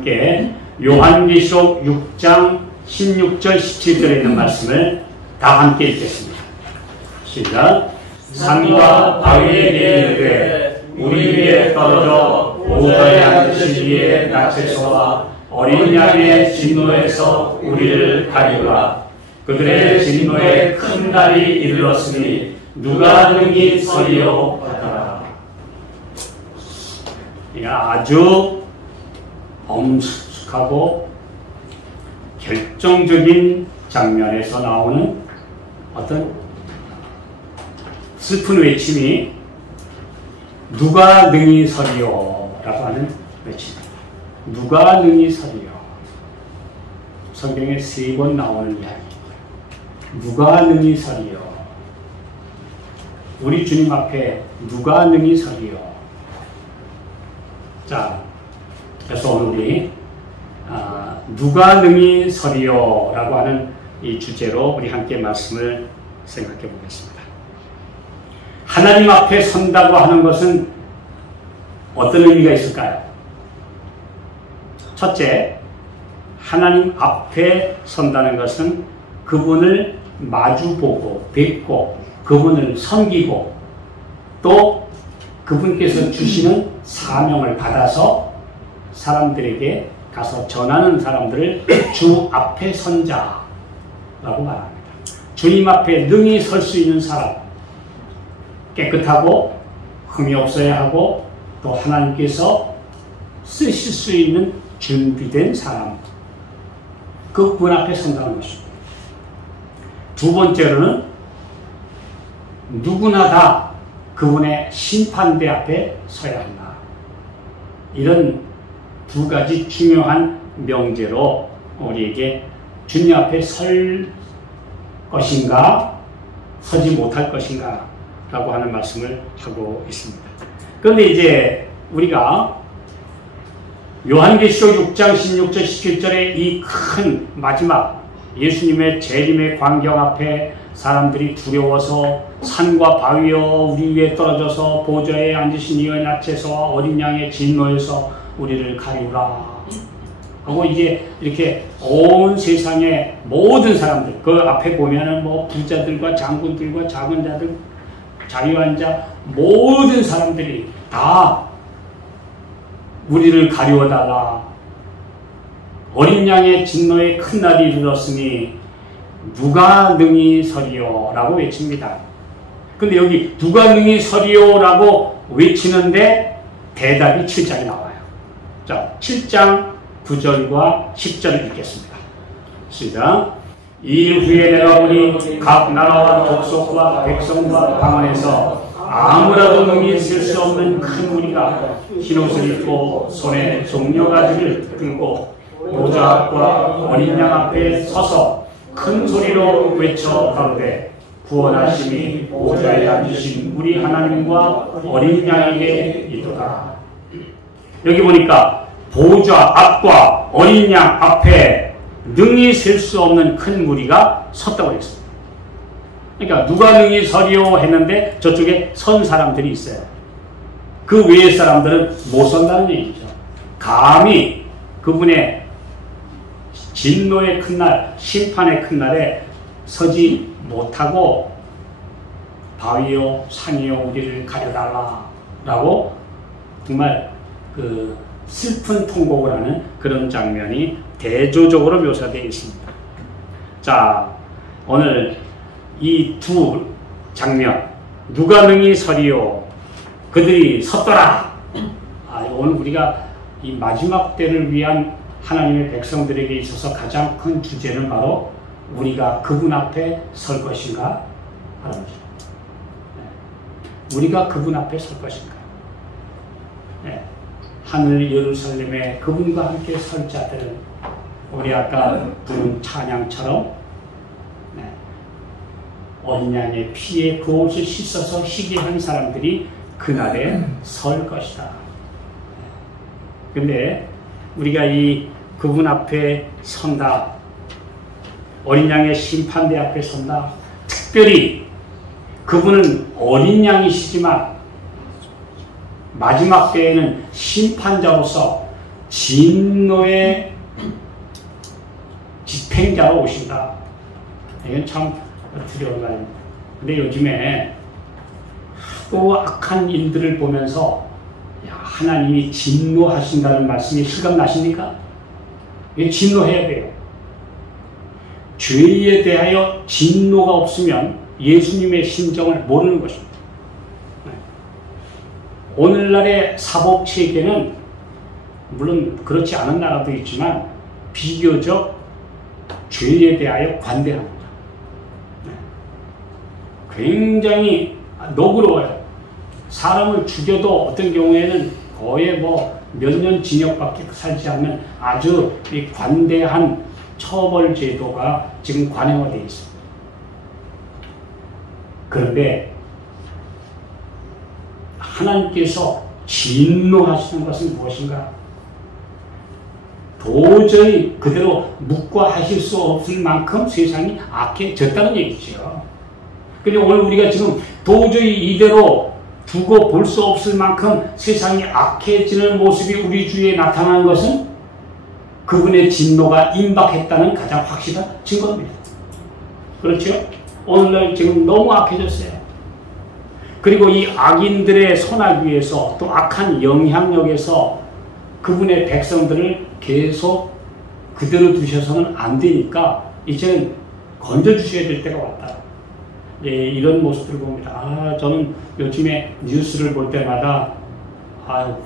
함께 요한계시록 6장 16절 17절에 있는 말씀을 다 함께 읽겠습니다. 시작. 산과 바위에 이르되 우리 위에 떨어져 보좌에 앉으신 이의 낯에서와 어린 양의 진노에서 우리를 가리우라. 그들의 진노에 큰 날이 이르렀으니 누가 능히 서리요 하더라. 아주 엄숙하고 결정적인 장면에서 나오는 어떤 슬픈 외침이 누가 능히 서리요 라고 하는 외침입니다. 누가 능히 서리요. 성경에 3번 나오는 이야기입니다. 누가 능히 서리요. 우리 주님 앞에 누가 능히 서리요. 자, 그래서 오늘 우리 누가 능히 서리요 라고 하는 이 주제로 우리 함께 말씀을 생각해 보겠습니다. 하나님 앞에 선다고 하는 것은 어떤 의미가 있을까요? 첫째, 하나님 앞에 선다는 것은 그분을 마주보고 뵙고 그분을 섬기고 또 그분께서 주시는 사명을 받아서 사람들에게 가서 전하는 사람들을 주 앞에 선자라고 말합니다. 주님 앞에 능히 설 수 있는 사람, 깨끗하고 흠이 없어야 하고 또 하나님께서 쓰실 수 있는 준비된 사람, 그분 앞에 선다는 것입니다. 두 번째로는 누구나 다 그분의 심판대 앞에 서야 한다. 이런 두 가지 중요한 명제로 우리에게 주님 앞에 설 것인가 서지 못할 것인가 라고 하는 말씀을 하고 있습니다. 그런데 이제 우리가 요한계시록 6장 16절 17절의 이 큰 마지막 예수님의 재림의 광경 앞에 사람들이 두려워서 산과 바위여 우리 위에 떨어져서 보좌에 앉으신 이의 낯에서와 어린 양의 진노에서 우리를 가리우라 하고 이제 이렇게 온 세상의 모든 사람들, 그 앞에 보면은 뭐 부자들과 장군들과 작은 자들, 자유한 자, 모든 사람들이 다 우리를 가리워달라. 어린 양의 진노의 큰 날이 이르렀으니 누가 능히 서리요 라고 외칩니다. 근데 여기 누가 능히 서리요 라고 외치는데 대답이 7장에 나와요. 자, 7장 9절과 10절을 읽겠습니다. 시작. 이 후에 내가 보니 각 나라와 족속과 백성과 방언에서 아무라도 능히 쓸 수 없는 큰 무리가 흰옷을 입고 손에 종려가지를 들고 보좌 앞과 어린 양 앞에 서서 큰 소리로 외쳐 가로되 구원하심이 보좌에 앉으신 우리 하나님과 어린 양에게 있도다. 여기 보니까 보좌 앞과 어린 양 앞에 능히 셀 수 없는 큰 무리가 섰다고 했습니다. 그러니까 누가 능히 서리요 했는데 저쪽에 선 사람들이 있어요. 그 외의 사람들은 못 선다는 얘기죠. 감히 그분의 진노의 큰 날, 심판의 큰 날에 서지 못하고 바위요 산이요 우리를 가려달라 라고 정말 그 슬픈 통곡을 하는 그런 장면이 대조적으로 묘사되어 있습니다. 자, 오늘 이 두 장면, 누가 능히 서리요 그들이 섰더라. 오늘 우리가 이 마지막 때를 위한 하나님의 백성들에게 있어서 가장 큰 주제는 바로 우리가 그분 앞에 설 것인가 하는 거죠. 우리가 그분 앞에 설 것인가. 하늘 예루살렘에 그분과 함께 설 자들은 우리 아까 부른 찬양처럼 어린 양의 피에 그 옷을 씻어서 희게 한 사람들이 그날에 설 것이다. 근데 우리가 이 그분 앞에 선다, 어린 양의 심판대 앞에 선다, 특별히 그분은 어린 양이시지만 마지막 때에는 심판자로서 진노의 집행자로 오신다. 이건 참 두려운 말입니다. 근데 요즘에 또 악한 일들을 보면서 하나님이 진노하신다는 말씀이 실감나십니까? 진노해야 돼요. 죄에 대하여 진노가 없으면 예수님의 심정을 모르는 것입니다. 오늘날의 사법체계는 물론 그렇지 않은 나라도 있지만 비교적 죄에 대하여 관대합니다. 굉장히 너그러워요. 사람을 죽여도 어떤 경우에는 거의 몇 년 징역밖에 살지 않는 아주 관대한 처벌 제도가 지금 관행화되어 있습니다. 그런데 하나님께서 진노하시는 것은 무엇인가? 도저히 그대로 묵과하실 수 없을 만큼 세상이 악해졌다는 얘기죠. 그런데 오늘 우리가 지금 도저히 이대로 두고 볼 수 없을 만큼 세상이 악해지는 모습이 우리 주위에 나타나는 것은 그분의 진노가 임박했다는 가장 확실한 증거입니다. 그렇죠? 오늘날 지금 너무 악해졌어요. 그리고 이 악인들의 손아귀에서 또 악한 영향력에서 그분의 백성들을 계속 그대로 두셔서는 안 되니까 이제는 건져주셔야 될 때가 왔다. 이런 모습들을 봅니다. 저는 요즘에 뉴스를 볼 때마다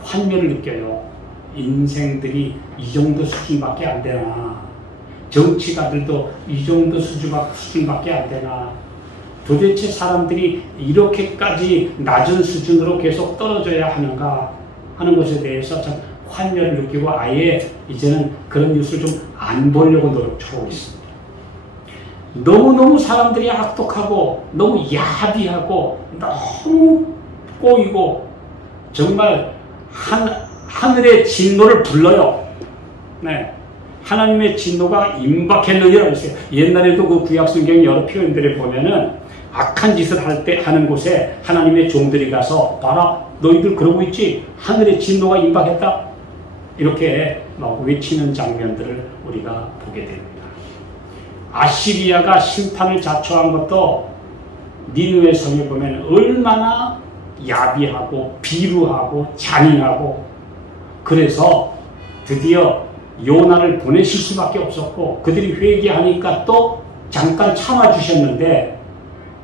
환멸을 느껴요. 인생들이 이 정도 수준밖에 안 되나. 정치가들도 이 정도 수준밖에 안 되나. 도대체 사람들이 이렇게까지 낮은 수준으로 계속 떨어져야 하는가 하는 것에 대해서 참 환멸을 느끼고 아예 이제는 그런 뉴스를 좀 안 보려고 노력하고 있습니다. 너무너무 사람들이 악독하고 너무 야비하고 너무 꼬이고 정말 하늘의 진노를 불러요. 네. 하나님의 진노가 임박했느니라 했어요. 옛날에도 그 구약성경 여러 표현들을 보면은 악한 짓을 하는 곳에 하나님의 종들이 가서 봐라 너희들 그러고 있지? 하늘의 진노가 임박했다. 이렇게 막 외치는 장면들을 우리가 보게 됩니다. 아시리아가 심판을 자초한 것도 니느웨 성에 보면 얼마나 야비하고 비루하고 잔인하고 그래서 드디어 요나를 보내실 수밖에 없었고 그들이 회개하니까 또 잠깐 참아주셨는데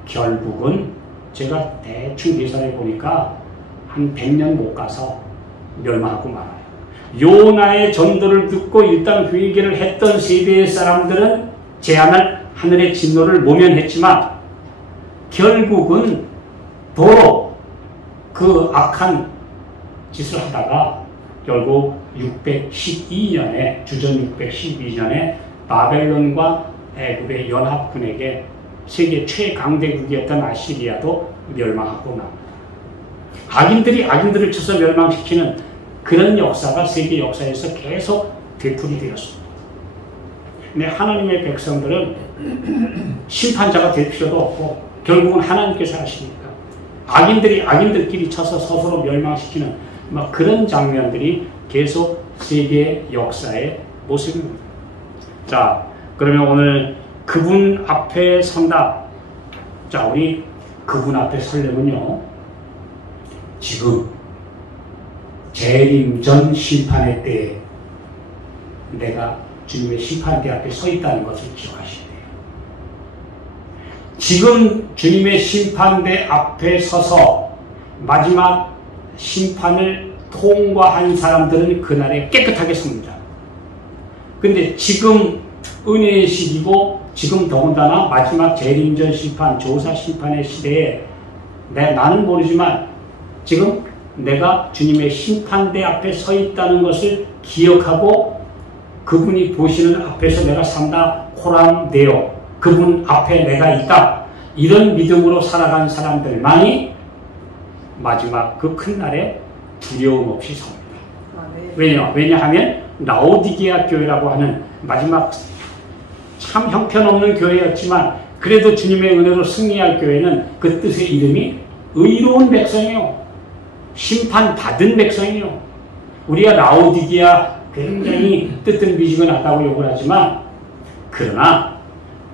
결국은 제가 대충 계산해 보니까 한 100년 못 가서 멸망하고 말아요. 요나의 전도를 듣고 일단 회개를 했던 세대의 사람들은 제한할 하늘의 진노를 모면했지만 결국은 도로 그 악한 짓을 하다가 결국 612년에 주전 612년에 바벨론과 애굽의 연합군에게 세계 최강대국이었던 아시리아도 멸망하고 납니다. 악인들을 쳐서 멸망시키는 그런 역사가 세계 역사에서 계속 되풀이되었습니다. 근데 하나님의 백성들은 심판자가 될 필요도 없고 결국은 하나님께서 하시니까 악인들이 악인들끼리 쳐서 스스로 멸망시키는 막 그런 장면들이 계속 세계 역사의 모습입니다. 자, 그러면 오늘 그분 앞에 선다. 자, 우리 그분 앞에 서려면요. 지금 재림 전 심판의 때에 내가 주님의 심판대 앞에 서 있다는 것을 기억하셔야 돼요. 지금 주님의 심판대 앞에 서서 마지막 심판을 통과한 사람들은 그날에 깨끗하게 섭니다. 근데 지금 은혜의 시기고 지금 더군다나 마지막 재림전 심판, 조사 심판의 시대에 나는 모르지만 지금 내가 주님의 심판대 앞에 서 있다는 것을 기억하고 그분이 보시는 앞에서 내가 산다. 코람데오. 그분 앞에 내가 있다. 이런 믿음으로 살아간 사람들만이 마지막 그 큰 날에 두려움 없이 섭니다. 네. 왜냐하면 라오디게아 교회라고 하는 마지막 참 형편없는 교회였지만 그래도 주님의 은혜로 승리할 교회는 그 뜻의 이름이 의로운 백성이요. 심판받은 백성이요. 우리가 라오디게아 굉장히 뜨뜻미지근하다고 욕을 하지만 그러나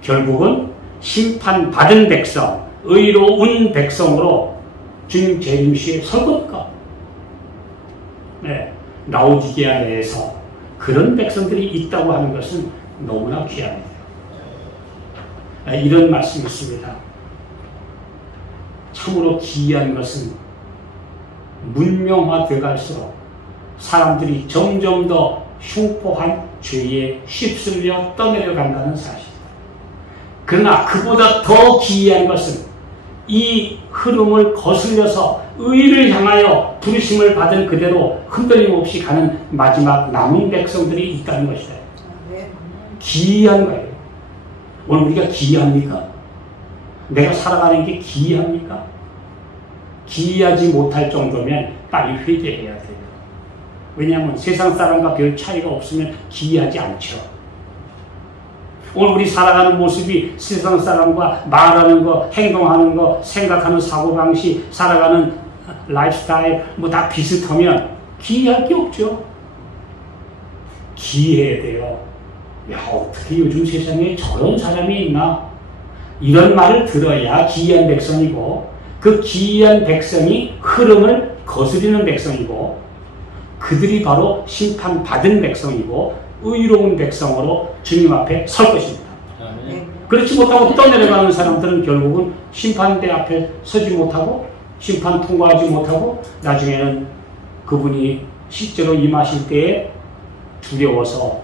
결국은 심판받은 백성, 의로운 백성으로 주님 재림시에 설 겁니까? 네, 라오디게아 내에서 그런 백성들이 있다고 하는 것은 너무나 귀합니다. 이런 말씀이 있습니다. 참으로 기이한 것은 문명화되어 갈수록 사람들이 점점 더 흉포한 죄에 휩쓸려 떠내려간다는 사실이다. 그러나 그보다 더 기이한 것은 이 흐름을 거슬려서 의를 향하여 부르심을 받은 그대로 흔들림 없이 가는 마지막 남은 백성들이 있다는 것이다. 기이한 거예요. 오늘 우리가 기이합니까? 내가 살아가는 게 기이합니까? 기이하지 못할 정도면 빨리 회개해야 돼요. 왜냐하면 세상 사람과 별 차이가 없으면 기이하지 않죠. 오늘 우리 살아가는 모습이 세상 사람과 말하는 거, 행동하는 거, 생각하는 사고방식, 살아가는 라이프스타일 뭐 다 비슷하면 기이할 게 없죠. 기이해야 돼요. 야, 어떻게 요즘 세상에 저런 사람이 있나? 이런 말을 들어야 기이한 백성이고, 그 기이한 백성이 흐름을 거스리는 백성이고, 그들이 바로 심판받은 백성이고 의로운 백성으로 주님 앞에 설 것입니다. 그렇지 못하고 떠내려가는 사람들은 결국은 심판대 앞에 서지 못하고 심판 통과하지 못하고 나중에는 그분이 실제로 임하실 때에 두려워서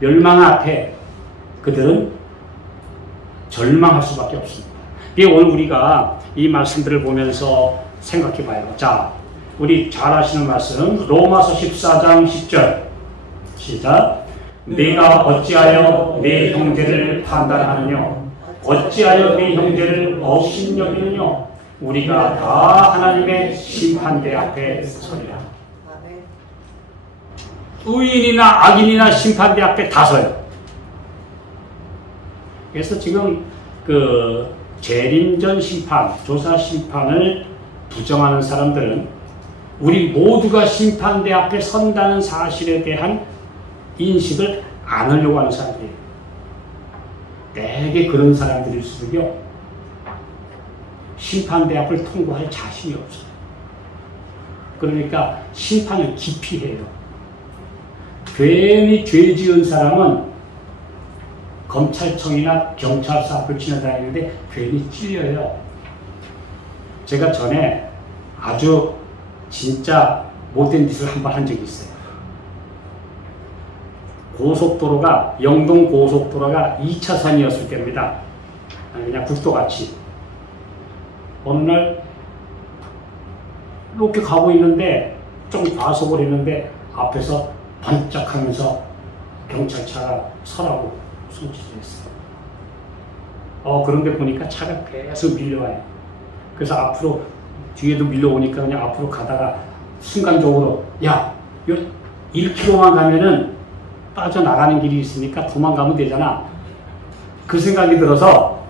멸망 앞에 그들은 절망할 수밖에 없습니다. 오늘 우리가 이 말씀들을 보면서 생각해 봐요. 자, 우리 잘 아시는 말씀 로마서 14장 10절 시작. 내가 어찌하여 내 형제를 판단하느냐? 어찌하여 내 형제를 업신여기느냐? 우리가 다 하나님의 심판대 앞에 서리라. 의인이나 악인이나 심판대 앞에 다 서요. 그래서 지금 그 재림전 심판, 조사 심판을 부정하는 사람들은 우리 모두가 심판대 앞에 선다는 사실에 대한 인식을 안 하려고 하는 사람들이에요. 대개 그런 사람들일수록요, 심판대 앞을 통과할 자신이 없어요. 그러니까 심판을 기피해요. 괜히 죄 지은 사람은 검찰청이나 경찰서 앞을 지나다니는데 괜히 찔려요. 제가 전에 아주 진짜 못된 짓을 한 번 한 적이 있어요. 고속도로가, 영동 고속도로가 2차선이었을 때입니다. 그냥 국도같이. 어느 날 이렇게 가고 있는데 좀 과속을 했는데 앞에서 반짝하면서 경찰차가 서라고 손짓을 했어요. 그런데 보니까 차가 계속 밀려와요. 그래서 앞으로 뒤에도 밀려오니까 그냥 앞으로 가다가 순간적으로 야, 1km만 가면은 빠져나가는 길이 있으니까 도망가면 되잖아. 그 생각이 들어서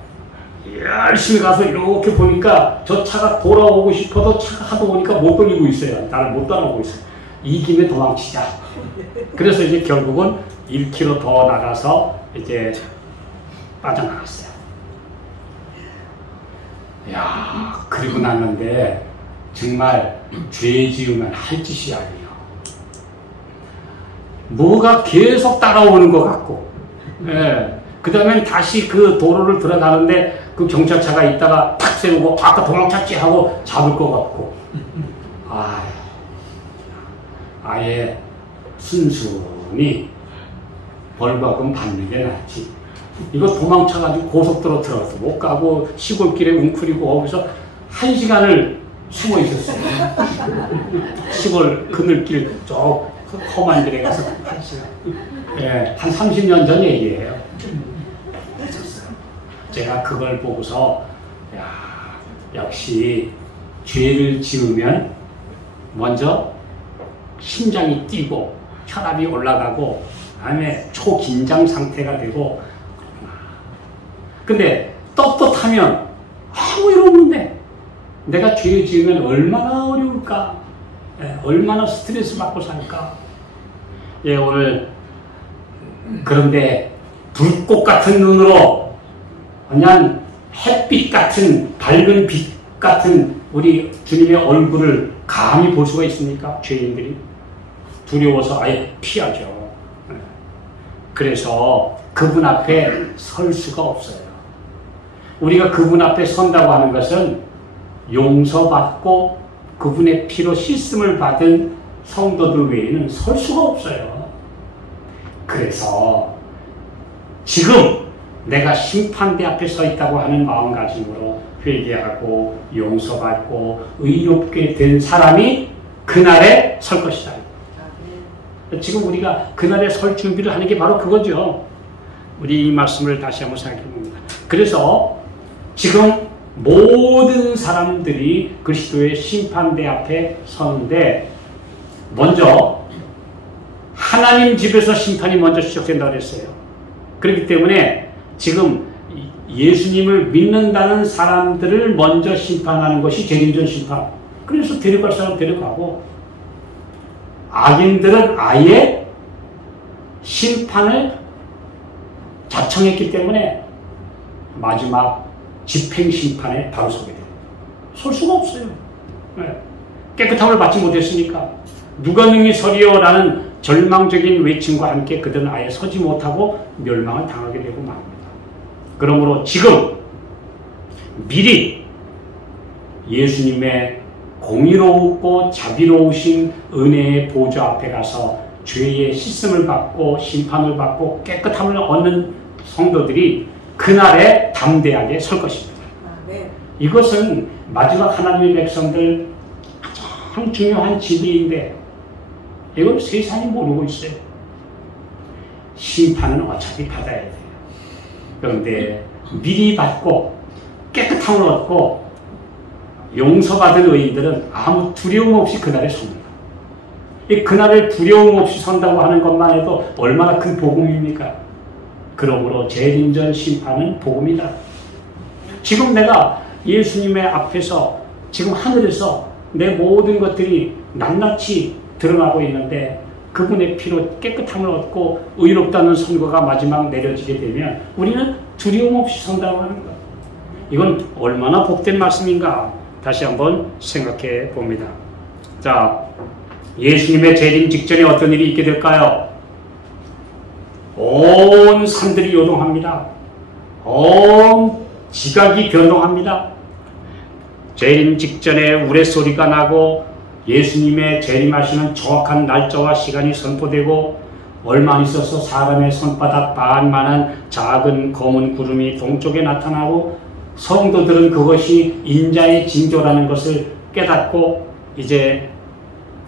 열심히 가서 이렇게 보니까 저 차가 돌아오고 싶어도 차가 하도 오니까 못 돌리고 있어요. 나를 못 따라오고 있어요. 이 김에 도망치자. 그래서 이제 결국은 1km 더 나가서 이제 빠져나갔어요. 야, 그리고 났는데 정말 죄 지으면 할 짓이 아니에요. 뭐가 계속 따라오는 것 같고, 예. 그 다음에 다시 그 도로를 들어가는데 그 경찰차가 있다가 탁 세우고 아까 도망쳤지 하고 잡을 것 같고, 아예 순순히 벌받음 받는 게 낫지. 이거 도망쳐가지고 고속도로 들어가서 못 가고 시골길에 웅크리고 거기서 1시간을 숨어 있었어요. 시골 그늘길 저 험한 길에 가서 1시간. 예, 한 30년 전 얘기예요. 제가 그걸 보고서 야, 역시 죄를 지으면 먼저 심장이 뛰고 혈압이 올라가고 그다음에 초긴장 상태가 되고, 근데 떳떳하면 아무 일 없는데 내가 죄 지으면 얼마나 어려울까, 얼마나 스트레스 받고 살까. 예, 오늘 그런데 불꽃 같은 눈으로 그냥 햇빛 같은 밝은 빛 같은 우리 주님의 얼굴을 감히 볼 수가 있습니까? 죄인들이 두려워서 아예 피하죠. 그래서 그분 앞에 설 수가 없어요. 우리가 그분 앞에 선다고 하는 것은 용서받고 그분의 피로 씻음을 받은 성도들 외에는 설 수가 없어요. 그래서 지금 내가 심판대 앞에 서 있다고 하는 마음가짐으로 회개하고 용서받고 의롭게 된 사람이 그날에 설 것이다. 지금 우리가 그날에 설 준비를 하는 게 바로 그거죠. 우리 이 말씀을 다시 한번 생각해 봅니다. 그래서 지금 모든 사람들이 그리스도의 심판대 앞에 서는데 먼저 하나님 집에서 심판이 먼저 시작된다고 했어요. 그렇기 때문에 지금 예수님을 믿는다는 사람들을 먼저 심판하는 것이 재림전 심판. 그래서 데려갈 사람 데려가고 악인들은 아예 심판을 자청했기 때문에 마지막 집행심판에 바로 서게 됩니다. 설 수가 없어요. 네. 깨끗함을 받지 못했으니까. 누가 능히 서리요라는 절망적인 외침과 함께 그들은 아예 서지 못하고 멸망을 당하게 되고 맙니다. 그러므로 지금 미리 예수님의 공의롭고 자비로우신 은혜의 보좌 앞에 가서 죄의 씻음을 받고 심판을 받고 깨끗함을 얻는 성도들이 그날에 담대하게 설 것입니다. 네. 이것은 마지막 하나님의 백성들 가장 중요한 진리인데 이걸 세상이 모르고 있어요. 심판은 어차피 받아야 돼요. 그런데 미리 받고 깨끗함을 얻고 용서받은 의인들은 아무 두려움 없이 그날에 섭니다. 그날에 두려움 없이 선다고 하는 것만 해도 얼마나 큰 복음입니까? 그러므로 재림전 심판은 복음이다. 지금 내가 예수님의 앞에서 지금 하늘에서 내 모든 것들이 낱낱이 드러나고 있는데 그분의 피로 깨끗함을 얻고 의롭다는 선고가 마지막 내려지게 되면 우리는 두려움 없이 선다고 하는 것. 이건 얼마나 복된 말씀인가 다시 한번 생각해 봅니다. 자, 예수님의 재림 직전에 어떤 일이 있게 될까요? 온 산들이 요동합니다. 온 지각이 변동합니다. 재림 직전에 우레소리가 나고 예수님의 재림하시는 정확한 날짜와 시간이 선포되고 얼마 안 있어서 사람의 손바닥 반만한 작은 검은 구름이 동쪽에 나타나고 성도들은 그것이 인자의 징조라는 것을 깨닫고 이제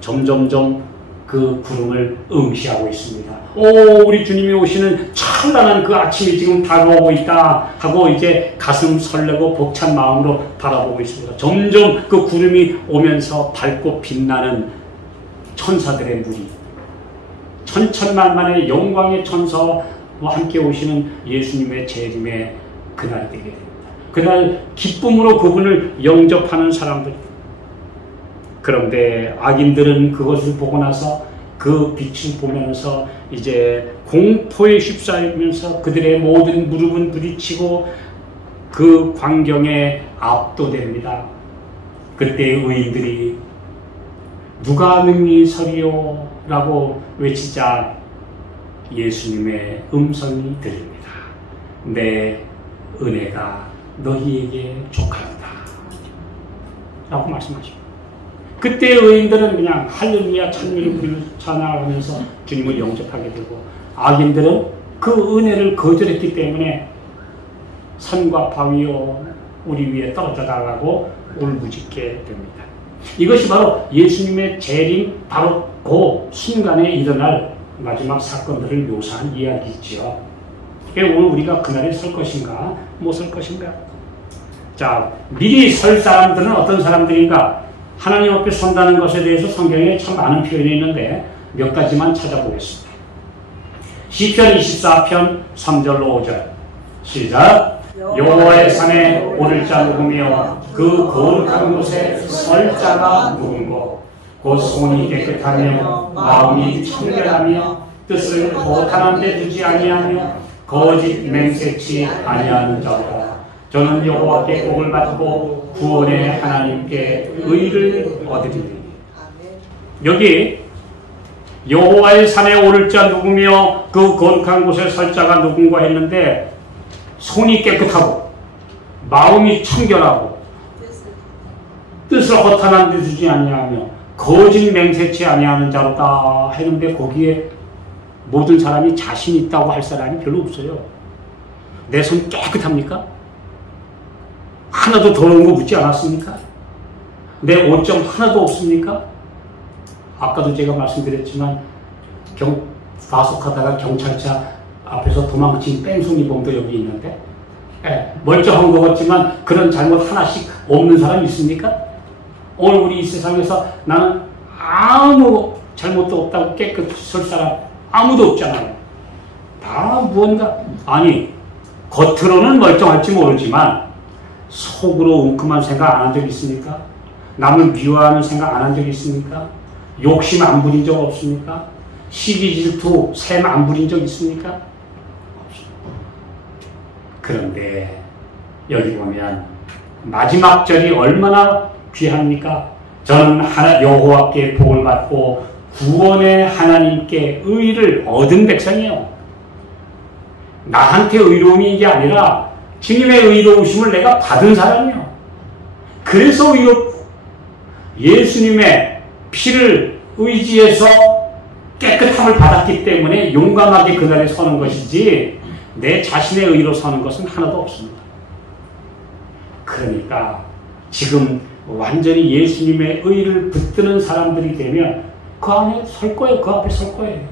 점점점 그 구름을 응시하고 있습니다. 오, 우리 주님이 오시는 찬란한 그 아침이 지금 다가오고 있다 하고 이제 가슴 설레고 벅찬 마음으로 바라보고 있습니다. 점점 그 구름이 오면서 밝고 빛나는 천사들의 무리, 천천만만의 영광의 천사와 함께 오시는 예수님의 재림의 그날이 되게 됩니다. 그날 기쁨으로 그분을 영접하는 사람들. 그런데 악인들은 그것을 보고 나서 그 빛을 보면서 이제 공포에 휩싸이면서 그들의 모든 무릎은 부딪히고 그 광경에 압도됩니다. 그때 의인들이 누가 능히 서리요? 라고 외치자 예수님의 음성이 들립니다. 내 은혜가 너희에게 족하다 라고 말씀하십니다. 그때 의인들은 그냥 할렐루야 찬미를 찬양하면서 주님을 영접하게 되고 악인들은 그 은혜를 거절했기 때문에 산과 바위요 우리 위에 떨어져 달라고 울부짖게 됩니다. 이것이 바로 예수님의 재림 바로 그 순간에 일어날 마지막 사건들을 묘사한 이야기지요. 오늘 우리가 그날에 설 것인가 못 설 것인가. 자, 미리 설 사람들은 어떤 사람들인가. 하나님 앞에 선다는 것에 대해서 성경에 참 많은 표현이 있는데 몇 가지만 찾아보겠습니다. 시편 24편 3절로 5절 시작. 여호와의 산에 오를 자 누구며 그 거룩한 곳에 설 자가 누군고 곧 손이 깨끗하며 마음이 청결하며 뜻을 못하는 데 두지 아니하며 거짓 맹세치 아니하는 자로다. 저는 여호와께 복을 받고 구원의 하나님께 의를 얻으리니. 여기 여호와의 산에 오를 자 누구며 그 거룩한 곳에 설 자가 누군가 했는데 손이 깨끗하고 마음이 청결하고 뜻을 허탄한 데 두지 아니하며 거짓 맹세치 아니하는 자로다 했는데 거기에 모든 사람이 자신 있다고 할 사람이 별로 없어요. 내 손 깨끗합니까? 하나도 더러운 거 묻지 않았습니까? 내 오점 하나도 없습니까? 아까도 제가 말씀드렸지만 과속하다가 경찰차 앞에서 도망친 뺑소니 범도 여기 있는데 멀쩡한 것 같지만 그런 잘못 하나씩 없는 사람이 있습니까? 오늘 우리 이 세상에서 나는 아무 잘못도 없다고 깨끗이 설 사람 아무도 없잖아요. 다 무언가 겉으로는 멀쩡할지 모르지만 속으로 웅큼한 생각 안 한 적 있습니까? 남을 미워하는 생각 안 한 적 있습니까? 욕심 안 부린 적 없습니까? 시기 질투 샘 안 부린 적 있습니까? 없습니다. 그런데 여기 보면 마지막 절이 얼마나 귀합니까? 저는 여호와께 복을 받고 구원의 하나님께 의를 얻은 백성이요. 나한테 의로움이 게 아니라 주님의 의로우심을 내가 받은 사람이요. 그래서 의롭고 예수님의 피를 의지해서 깨끗함을 받았기 때문에 용감하게 그날에 서는 것이지 내 자신의 의로 서는 것은 하나도 없습니다. 그러니까 지금 완전히 예수님의 의를 붙드는 사람들이 되면 그 안에 설 거예요. 그 앞에 설 거예요.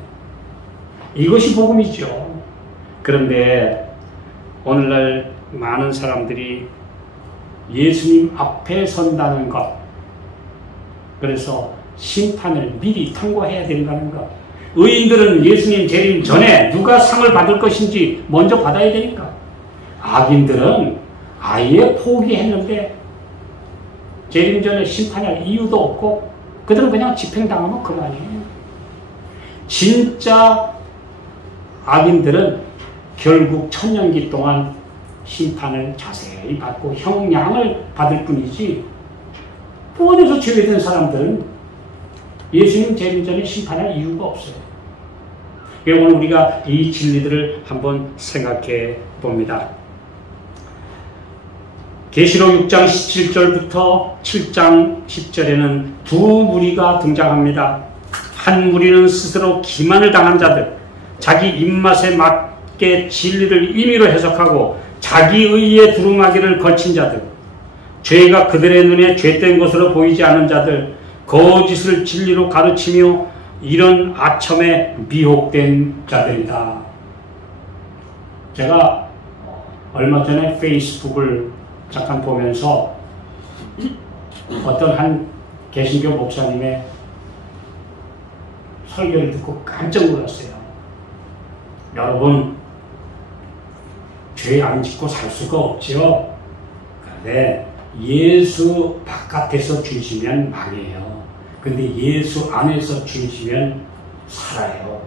이것이 복음이죠. 그런데 오늘날 많은 사람들이 예수님 앞에 선다는 것, 그래서 심판을 미리 통과해야 된다는 것, 의인들은 예수님 재림 전에 누가 상을 받을 것인지 먼저 받아야 되니까, 악인들은 아예 포기했는데 재림 전에 심판할 이유도 없고 그들은 그냥 집행당하면 그만이에요. 진짜 악인들은 결국 천년기 동안 심판을 자세히 받고 형량을 받을 뿐이지, 구원에서 제외된 사람들은 예수님 재림 전에 심판할 이유가 없어요. 오늘 우리가 이 진리들을 한번 생각해 봅니다. 계시록 6장 17절부터 7장 10절에는 두 무리가 등장합니다. 한 무리는 스스로 기만을 당한 자들, 자기 입맛에 맞게 진리를 임의로 해석하고 자기 의에 두루마기를 거친 자들, 죄가 그들의 눈에 죄된 것으로 보이지 않은 자들, 거짓을 진리로 가르치며 이런 아첨에 미혹된 자들이다. 제가 얼마 전에 페이스북을 잠깐 보면서 어떤 한 개신교 목사님의 설교를 듣고 깜짝 놀랐어요. 여러분, 죄 안 짓고 살 수가 없죠. 그런데 예수 바깥에서 주시면 망해요. 근데 예수 안에서 주시면 살아요.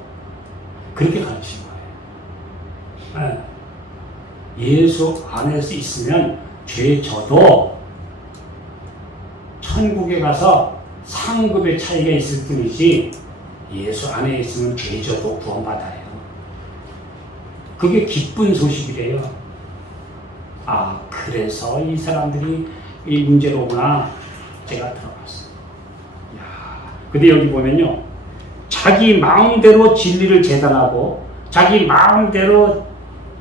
그렇게 가르치는 거예요. 예수 안에서 있으면 죄 져도 천국에 가서 상급의 차이가 있을 뿐이지 예수 안에 있으면 죄 져도 구원받아요. 그게 기쁜 소식이래요. 아, 그래서 이 사람들이 이 문제로구나 제가 들어봤어요. 근데 여기 보면요, 자기 마음대로 진리를 재단하고 자기 마음대로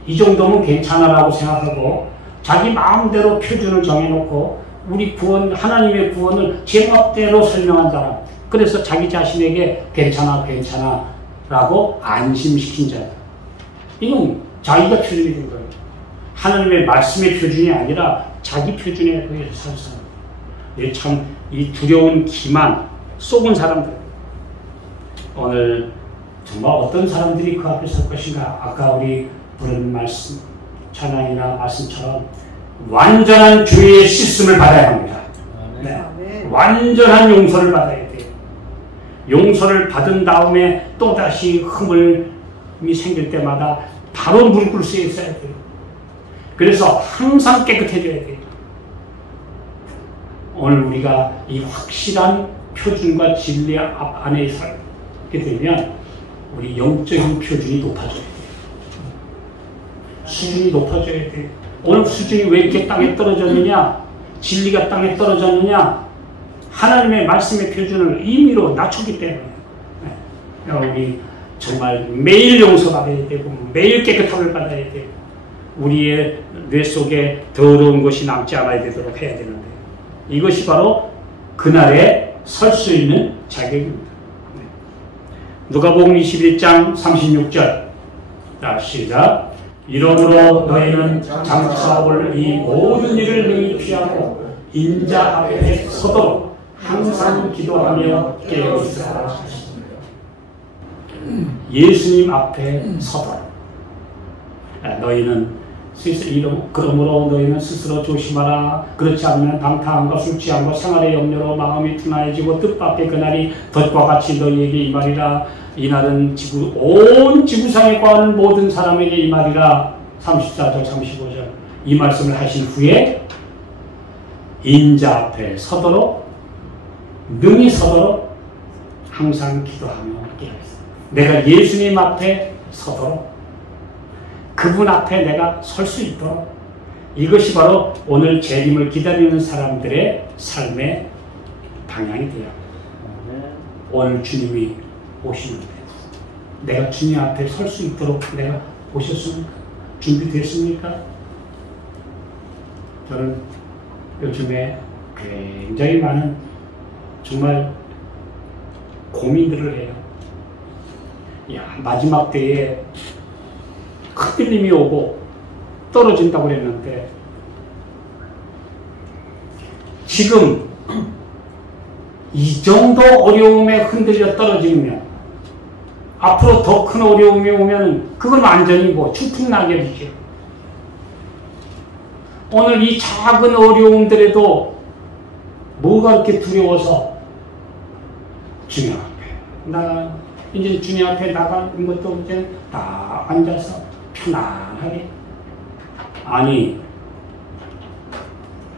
이 정도면 괜찮아라고 생각하고 자기 마음대로 표준을 정해놓고 우리 구원, 하나님의 구원을 제 멋대로 설명한 사람, 그래서 자기 자신에게 괜찮아 라고 안심시킨 자들, 이건 자기가 표준이 된 거예요. 하나님의 말씀의 표준이 아니라 자기 표준에 의해서 산 사람. 참 이 두려운 기만 속은 사람들, 오늘 정말 어떤 사람들이 그 앞에 설 것인가. 아까 우리 부른 말씀, 찬양이나 말씀처럼 완전한 죄의 씻음을 받아야 합니다. 네. 완전한 용서를 받아야 돼요. 용서를 받은 다음에 또다시 흠이 생길 때마다 바로 무릎 꿇을 수 있어야 돼요. 그래서 항상 깨끗해져야 돼요. 오늘 우리가 이 확실한 표준과 진리 안에 살게 되면 우리 영적인 표준이 높아져야 돼요. 수준이 높아져야 돼요. 오늘 수준이 왜 이렇게 땅에 떨어졌느냐? 진리가 땅에 떨어졌느냐? 하나님의 말씀의 표준을 임의로 낮췄기 때문에 우리 정말 매일 용서받아야 되고 매일 깨끗함을 받아야 되고 우리의 뇌 속에 더러운 것이 남지 않아야 되도록 해야 되는데 이것이 바로 그날에 설 수 있는 자격입니다. 누가복음 21장 36절. 자, 시작. 이러므로 너희는 장차 올 이 모든 일을 능히 피하고 인자 앞에 서도록 항상 기도하며 깨어있으라. 예수님 앞에 서도록. 너희는 그러므로 너희는 스스로 조심하라. 그렇지 않으면 방탕함과 술 취함과 생활의 염려로 마음이 둔하여지고 뜻밖의 그날이 덫과 같이 너희에게 임하리라. 이날은 온 지구상에 거하는 모든 사람에게 임하리라. 34절 35절 이 말씀을 하신 후에 인자 앞에 서도록 능히 서도록 항상 기도하며 깨어있으라. 내가 예수님 앞에 서도록 그분 앞에 내가 설 수 있도록 이것이 바로 오늘 재림을 기다리는 사람들의 삶의 방향이 돼요. 오늘 주님이 오시는데 내가 주님 앞에 설 수 있도록 내가 오셨습니까? 준비됐습니까? 저는 요즘에 굉장히 많은 정말 고민들을 해요. 마지막 때에 흔들림이 오고 떨어진다고 그랬는데 지금 이 정도 어려움에 흔들려 떨어지면 앞으로 더 큰 어려움이 오면 그건 완전히 추풍낙엽이죠. 오늘 이 작은 어려움들에도 뭐가 그렇게 두려워서 주님 앞에 이제 주님 앞에 나가는 것도 이제 다 앉아서 편안하게. 아니,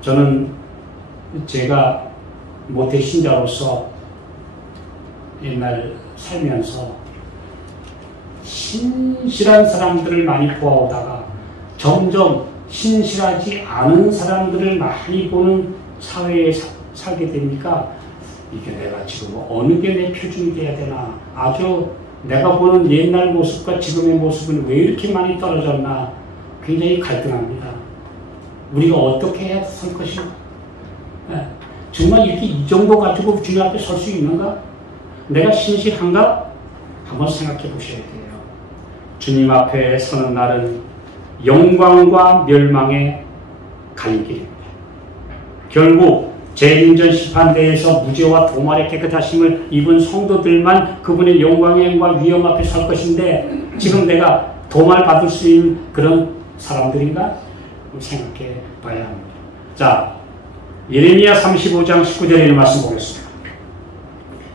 저는 제가 모태 신자로서 옛날 살면서 신실한 사람들을 많이 보아오다가 점점 신실하지 않은 사람들을 많이 보는 사회에 살게 되니까 이게 내가 지금 어느 게 내 표준이 돼야 되나, 아주 내가 보는 옛날 모습과 지금의 모습은 왜 이렇게 많이 떨어졌나 굉장히 갈등합니다. 우리가 어떻게 해야 설 것인가? 정말 이렇게 이 정도 가지고 주님 앞에 설 수 있는가? 내가 신실한가? 한번 생각해 보셔야 돼요. 주님 앞에 서는 날은 영광과 멸망의 갈림길입니다. 결국 재림전 심판대에서 무죄와 도말의 깨끗하심을 입은 성도들만 그분의 영광의 행과 위엄 앞에 설 것인데 지금 내가 도말 받을 수 있는 그런 사람들인가? 생각해 봐야 합니다. 자, 예레미야 35장 19절의 말씀 보겠습니다.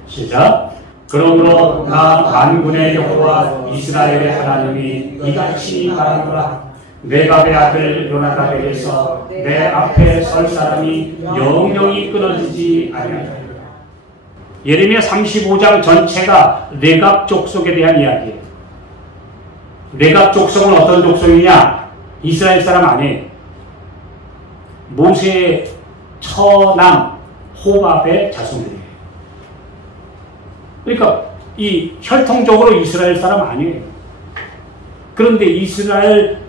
시작. 그러므로 나 만군의 여호와 이스라엘의 하나님이 이같이 말하노라. 레갑의 아들 요나답에게서 내 앞에 설 사람이 영영이 끊어지지 아니하리라. 예레미야 35장 전체가 레갑 족속에 대한 이야기예요. 레갑 족속은 어떤 족속이냐? 이스라엘 사람 아니에요. 모세의 처남 호밥의 자손들이에요. 그러니까 이 혈통적으로 이스라엘 사람 아니에요. 그런데 이스라엘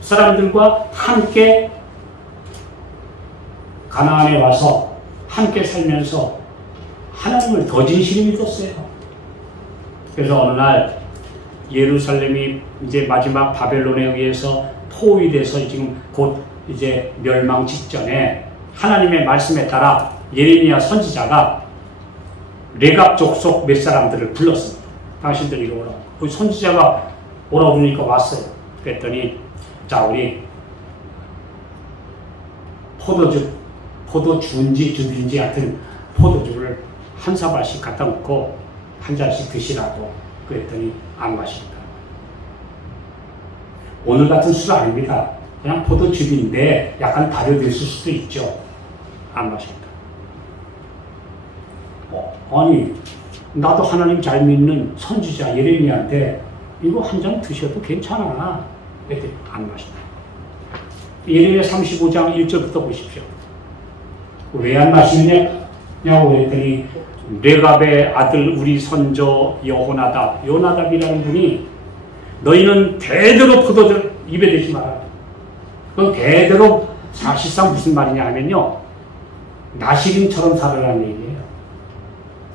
사람들과 함께 가나안에 와서 함께 살면서 하나님을 더 진실히 믿었어요. 그래서 어느 날 예루살렘이 이제 마지막 바벨론에 의해서 포위돼서 지금 곧 이제 멸망 직전에 하나님의 말씀에 따라 예레미야 선지자가 레갑 족속 몇 사람들을 불렀습니다. 당신들이 이리 오라고. 그 선지자가 오라고 그러니까 왔어요. 그랬더니 자, 우리 포도주인지 주든지 하여튼 포도주를 한 사발씩 갖다 놓고 한 잔씩 드시라고 그랬더니 안 마십니다. 오늘 같은 술 아닙니다. 그냥 포도즙인데 약간 발효됐을 수도 있죠. 안 마십니다. 아니 나도 하나님 잘 믿는 선지자 예레미야인데 이거 한 잔 드셔도 괜찮아. 그랬더니 안 마십니다. 예레미야 35장 1절부터 보십시오. 왜 안 마시느냐고 그랬더니 레갑의 아들 우리 선조 요나답이라는 분이 너희는 대대로 포도주 입에 대지 마라. 그건 대대로 사실상 무슨 말이냐 하면요. 나시린처럼 살아라는 얘기예요.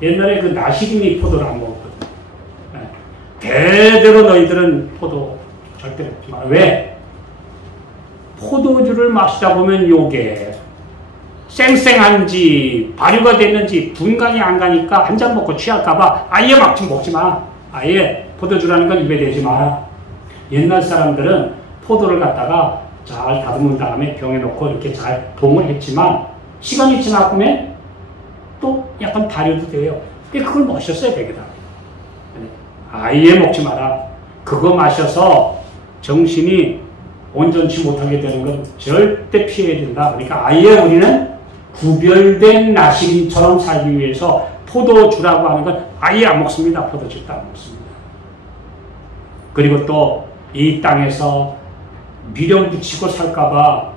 옛날에 그 나시린이 포도를 안 먹었거든. 대대로 너희들은 포도 절대 먹지 마라. 왜? 포도주를 마시다 보면 요게 쌩쌩한지 발효가 됐는지 분간이 안 가니까 한 잔 먹고 취할까봐 아예 막 먹지 마. 아예 포도주라는 건 입에 대지 마라. 옛날 사람들은 포도를 갖다가 잘 다듬은 다음에 병에 넣고 이렇게 잘 봉을 했지만 시간이 지나면 또 약간 발효도 돼요. 그걸 마셨어야 되겠다. 아예 먹지 마라. 그거 마셔서 정신이 온전치 못하게 되는 건 절대 피해야 된다. 그러니까 아예 우리는 구별된 나시린처럼 살기 위해서 포도주라고 하는 건 아예 안 먹습니다. 포도주도 안 먹습니다. 그리고 또 이 땅에서 미련 붙이고 살까봐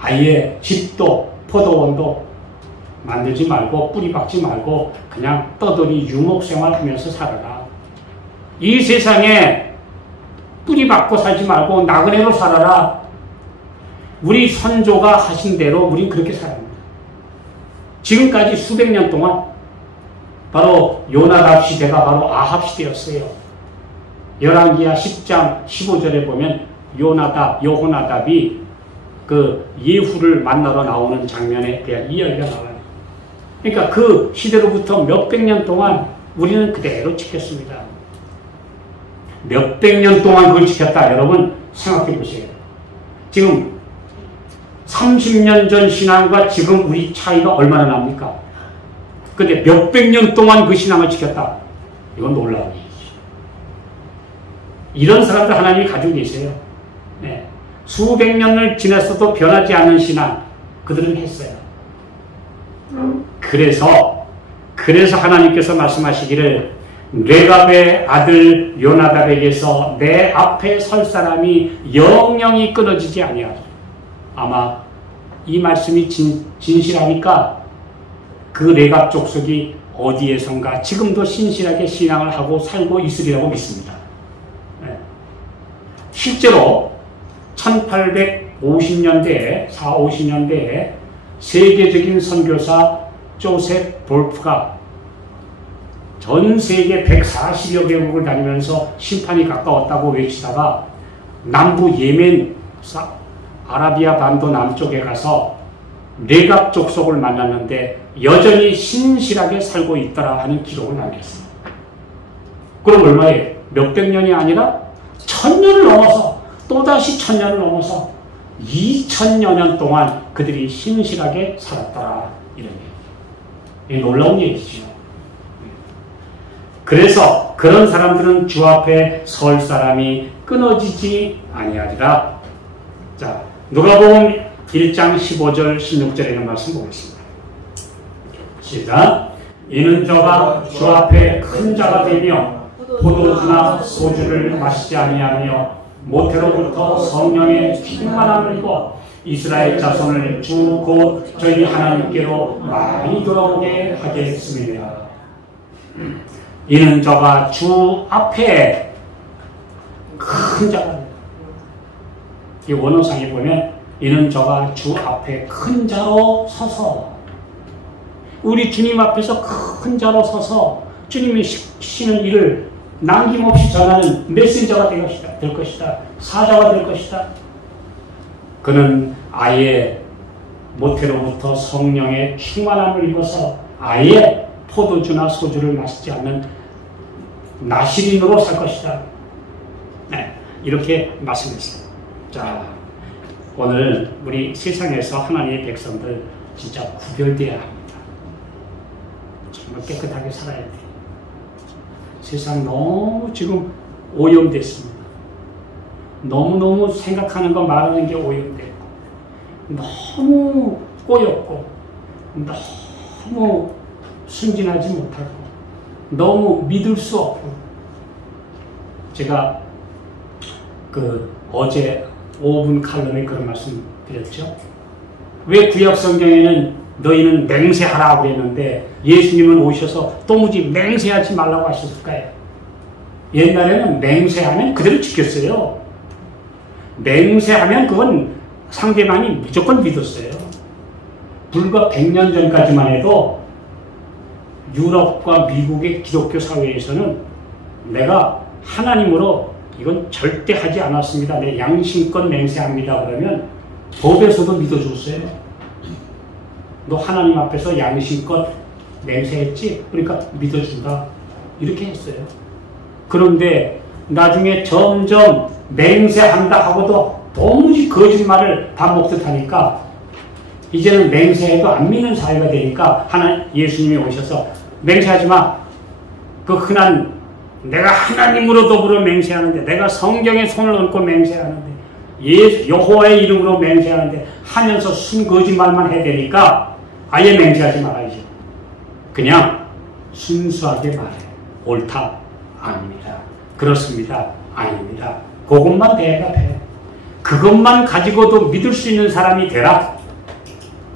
아예 집도 포도원도 만들지 말고 뿌리 박지 말고 그냥 떠돌이 유목생활 하면서 살아라. 이 세상에 뿌리 박고 살지 말고 나그네로 살아라. 우리 선조가 하신 대로 우린 그렇게 살아갑니다. 지금까지 수백 년 동안 바로 요나답 시대가 바로 아합 시대였어요. 열왕기하 10장 15절에 보면 여호나답이 그 예후를 만나러 나오는 장면에 대한 이야기가 나와요. 그러니까 그 시대로부터 몇백 년 동안 우리는 그대로 지켰습니다. 몇백 년 동안 그걸 지켰다. 여러분 생각해 보세요. 지금 30년 전 신앙과 지금 우리 차이가 얼마나 납니까? 근데 몇백 년 동안 그 신앙을 지켰다. 이건 놀라운 일이죠. 이런 사람들 하나님이 가지고 계세요. 네. 수백 년을 지났어도 변하지 않는 신앙 그들은 했어요. 그래서 하나님께서 말씀하시기를 레갑의 아들 요나답에게서 내 앞에 설 사람이 영영이 끊어지지 아니하리라. 아마 이 말씀이 진실하니까 그 레갑 족속이 어디에선가 지금도 신실하게 신앙을 하고 살고 있으리라고 믿습니다. 네. 실제로 1850년대에 40~50년대에 세계적인 선교사 조셉 볼프가 전 세계 140여 개국을 다니면서 심판이 가까웠다고 외치다가 남부 예멘 아라비아 반도 남쪽에 가서 레갑 족속을 만났는데 여전히 신실하게 살고 있더라 하는 기록을 남겼습니다. 그럼 얼마예요? 몇백 년이 아니라 1000년을 넘어서 또다시 1000년을 넘어서 2000여 년 동안 그들이 신실하게 살았더라. 이런 얘기. 놀라운 얘기죠. 그래서 그런 사람들은 주 앞에 설 사람이 끊어지지 아니하리라. 자, 누가복음 1장 15절 16절에 있는 말씀 보겠습니다. 시작. 이는 저가 주 앞에 큰 자가 되며 포도주나 소주를 마시지 아니하며 모태로부터 성령의 충만함을 입어 이스라엘 자손을 주 곧 저희 하나님께로 많이 돌아오게 하겠습니다. 이는 저가 주 앞에 큰 자가, 이 원어상에 보면 이는 저가 주 앞에 큰 자로 서서, 우리 주님 앞에서 큰 자로 서서 주님이 시키는 일을 남김없이 전하는 메신저가 될 것이다. 사자가 될 것이다. 그는 아예 모태로부터 성령의 충만함을 입어서 아예 포도주나 소주를 마시지 않는 나시린으로 살 것이다. 네, 이렇게 말씀했습니다. 자, 오늘 우리 세상에서 하나님의 백성들 진짜 구별되어야 합니다. 정말 깨끗하게 살아야 돼요. 세상 너무 지금 오염됐습니다. 너무너무 생각하는 거 말하는 게 오염되고 너무 꼬였고 너무 순진하지 못하고 너무 믿을 수 없고 제가 어제 5분 칼럼에 그런 말씀 드렸죠. 왜 구약 성경에는 너희는 맹세하라 그랬는데 예수님은 오셔서 도무지 맹세하지 말라고 하셨을까요? 옛날에는 맹세하면 그대로 지켰어요. 맹세하면 그건 상대방이 무조건 믿었어요. 불과 100년 전까지만 해도 유럽과 미국의 기독교 사회에서는 내가 하나님으로 이건 절대 하지 않았습니다. 내 양심껏 맹세합니다. 그러면 법에서도 믿어줬어요. 너 하나님 앞에서 양심껏 맹세했지? 그러니까 믿어준다. 이렇게 했어요. 그런데 나중에 점점 맹세한다 하고도 도무지 거짓말을 밥 먹듯 하니까 이제는 맹세해도 안 믿는 사회가 되니까 예수님이 오셔서 맹세하지 마. 그 흔한 내가 하나님으로 더불어 맹세하는데 내가 성경에 손을 얹고 맹세하는데 여호와의 이름으로 맹세하는데 하면서 순 거짓말만 해야 되니까 아예 맹세하지 말아야죠. 그냥 순수하게 말해. 옳다. 아닙니다. 그렇습니다. 아닙니다. 그것만 대답해. 그것만 가지고도 믿을 수 있는 사람이 되라.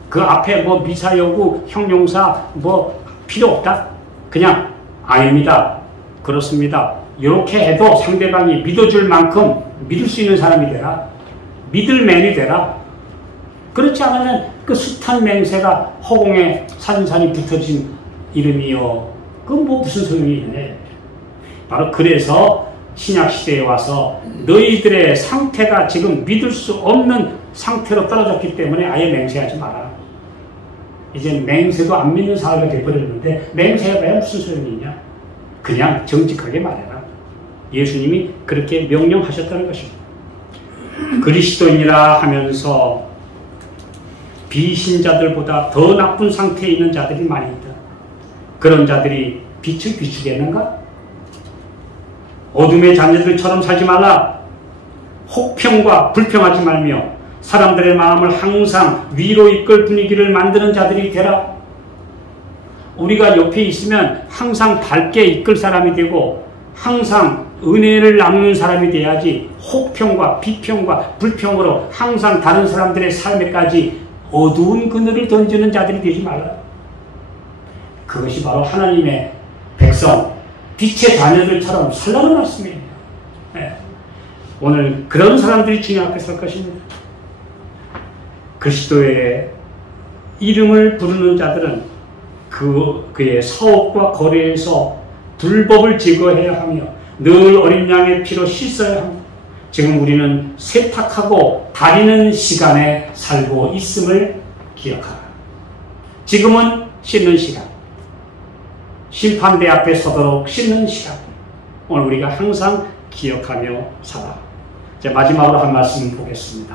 그 앞에 뭐 미사여구, 형용사 뭐 필요 없다. 그냥 아닙니다. 그렇습니다. 이렇게 해도 상대방이 믿어줄 만큼 믿을 수 있는 사람이 되라. 믿을 맨이 되라. 그렇지 않으면 그 숱한 맹세가 허공에 산산이 붙어진 이름이요. 그건 뭐 무슨 소용이 있네. 바로 그래서 신약시대에 와서 너희들의 상태가 지금 믿을 수 없는 상태로 떨어졌기 때문에 아예 맹세하지 마라. 이제 맹세도 안 믿는 사회가 되어버렸는데 맹세해봐야 무슨 소용이 있냐. 그냥 정직하게 말해라. 예수님이 그렇게 명령하셨다는 것입니다. 그리스도인이라 하면서 비신자들보다 더 나쁜 상태에 있는 자들이 많이 있다. 그런 자들이 빛을 비추겠는가? 어둠의 자녀들처럼 살지 말라. 혹평과 불평하지 말며 사람들의 마음을 항상 위로 이끌 분위기를 만드는 자들이 되라. 우리가 옆에 있으면 항상 밝게 이끌 사람이 되고 항상 은혜를 나누는 사람이 돼야지 혹평과 비평과 불평으로 항상 다른 사람들의 삶에까지 어두운 그늘을 던지는 자들이 되지 말라. 그것이 바로 하나님의 백성, 빛의 자녀들처럼 살라는 말씀입니다. 네. 오늘 그런 사람들이 주님 앞에 설 것입니다. 그리스도의 이름을 부르는 자들은 그의 사업과 거래에서 불법을 제거해야 하며 늘 어린 양의 피로 씻어야 합니다. 지금 우리는 세탁하고 다리는 시간에 살고 있음을 기억하라. 지금은 씻는 시간. 심판대 앞에 서도록 씻는 시간. 오늘 우리가 항상 기억하며 살아. 이제 마지막으로 한 말씀 보겠습니다.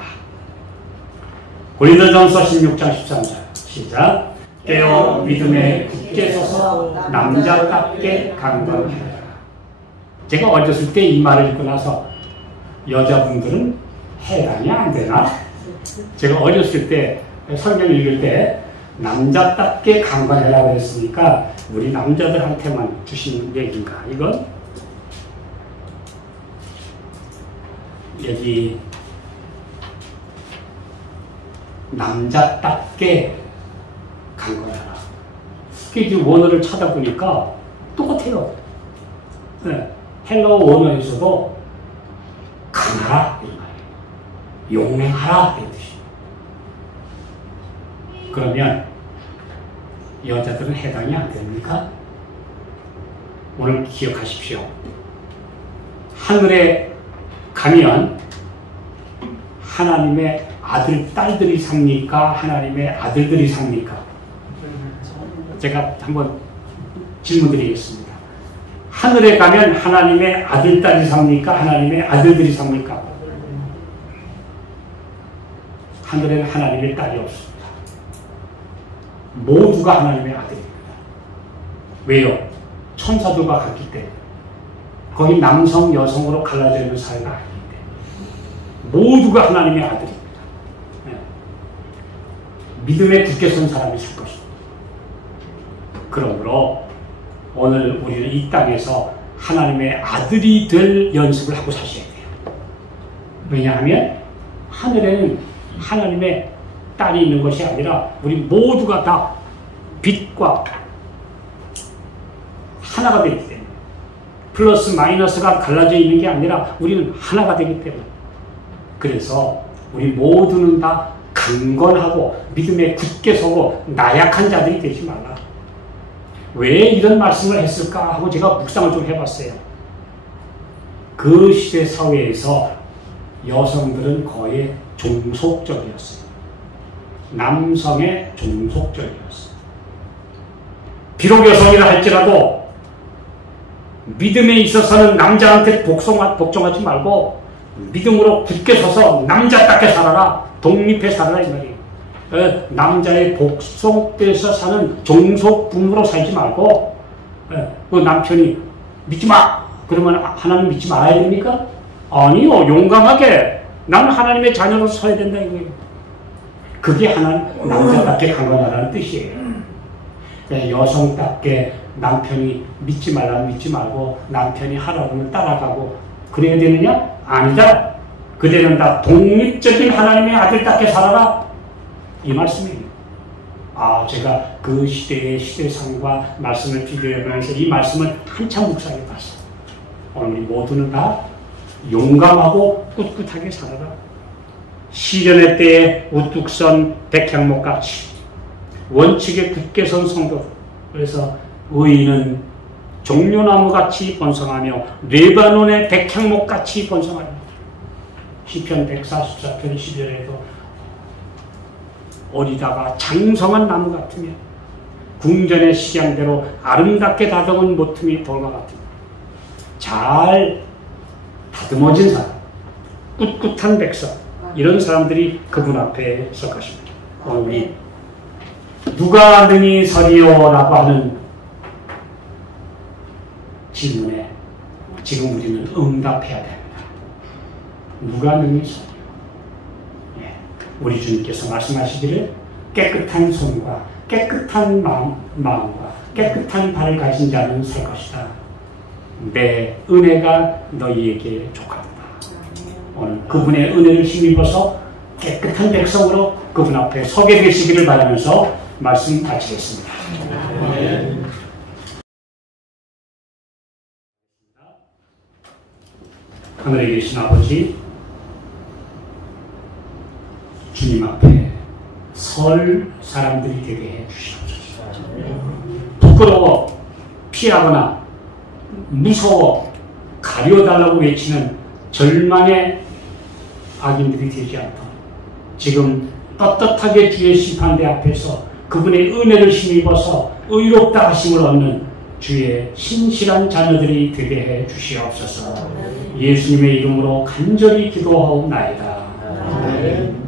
고린도전서 16장 13절 시작. 깨어 믿음에 굳게 서서 남자답게 강건하라. 제가 어렸을 때 이 말을 읽고 나서 여자분들은 해당이 안 되나? 제가 어렸을 때 성경 읽을 때 남자답게 강건해라 그랬으니까 우리 남자들한테만 주신 얘기인가? 이건 여기 남자답게 강건해라. 이게 원어를 찾아보니까 똑같아요. 네. 헬로 원어에서도 강하라 이 말이에요. 용맹하라 이 뜻이에요. 그러면 여자들은 해당이 안 됩니까? 오늘 기억하십시오. 하늘에 가면 하나님의 아들, 딸들이 삽니까? 하나님의 아들들이 삽니까? 제가 한번 질문 드리겠습니다. 하늘에 가면 하나님의 아들, 딸이 삽니까? 하나님의 아들들이 삽니까? 하늘에는 하나님의 딸이 없습니다. 모두가 하나님의 아들입니다. 왜요? 천사들과 같기 때문에. 거기 남성, 여성으로 갈라져 있는 사회가 아니기 때문에. 모두가 하나님의 아들입니다. 네. 믿음에 굳게 선 사람이 살 것입니다. 그러므로 오늘 우리는 이 땅에서 하나님의 아들이 될 연습을 하고 사셔야 돼요. 왜냐하면 하늘에는 하나님의 딸이 있는 것이 아니라 우리 모두가 다 빛과 하나가 되기 때문에, 플러스 마이너스가 갈라져 있는 게 아니라 우리는 하나가 되기 때문에, 그래서 우리 모두는 다 강건하고 믿음에 굳게 서고 나약한 자들이 되지 말라. 왜 이런 말씀을 했을까 하고 제가 묵상을 좀 해봤어요. 그 시대 사회에서 여성들은 거의 종속적이었어요. 남성의 종속적이었어요. 비록 여성이라 할지라도 믿음에 있어서는 남자한테 복종하지 말고 믿음으로 굳게 서서 남자답게 살아라. 독립해 살아라 이 말이에요. 남자의 복속돼서 사는 종속부모로 살지 말고, 그 남편이 믿지 마! 그러면 하나님 믿지 말아야 됩니까? 아니요. 용감하게 나는 하나님의 자녀로 서야 된다 이거예요. 그게 남자답게 강건하라는 뜻이에요. 여성답게 남편이 믿지 말라면 믿지 말고 남편이 하라면 따라가고 그래야 되느냐? 아니다. 그대는 다 독립적인 하나님의 아들답게 살아라. 이 말씀이에요. 제가 그 시대의 시대상과 말씀을 비교하면서 이 말씀을 한참 묵상해 봤어요. 오늘 모두는 다 용감하고 꿋꿋하게 살아라. 시련의 때에 우뚝 선 백향목같이 원칙에 굳게 선 성도. 그래서 의인은 종려나무같이 번성하며 레바논의 백향목같이 번성하며, 시편 144편 11절에도 어리다가 장성한 나무 같으며 궁전의 식양대로 아름답게 다듬은 모퉁이 돌과 같으며, 잘 다듬어진 사람, 꿋꿋한 백성, 이런 사람들이 그분 앞에 설 것입니다. 우리 누가 능히 서리요라고 하는 질문에 지금 우리는 응답해야 됩니다. 누가 능히 서리요? 우리 주님께서 말씀하시기를 깨끗한 손과 깨끗한 마음과 깨끗한 발을 가진 자는 살 것이다. 내 은혜가 너희에게 족하도다. 오늘 그분의 은혜를 힘입어서 깨끗한 백성으로 그분 앞에 서게 되시기를 바라면서 말씀 마치겠습니다. 하늘에 계신 아버지, 주님 앞에 설 사람들이 되게 해 주시옵소서. 부끄러워 피하거나 무서워 가려달라고 외치는 절망의 악인들이 되지 않도록 지금 떳떳하게 주의 심판대 앞에서 그분의 은혜를 힘입어서 의롭다 하심을 얻는 주의 신실한 자녀들이 되게 해 주시옵소서. 예수님의 이름으로 간절히 기도하옵나이다. 아멘.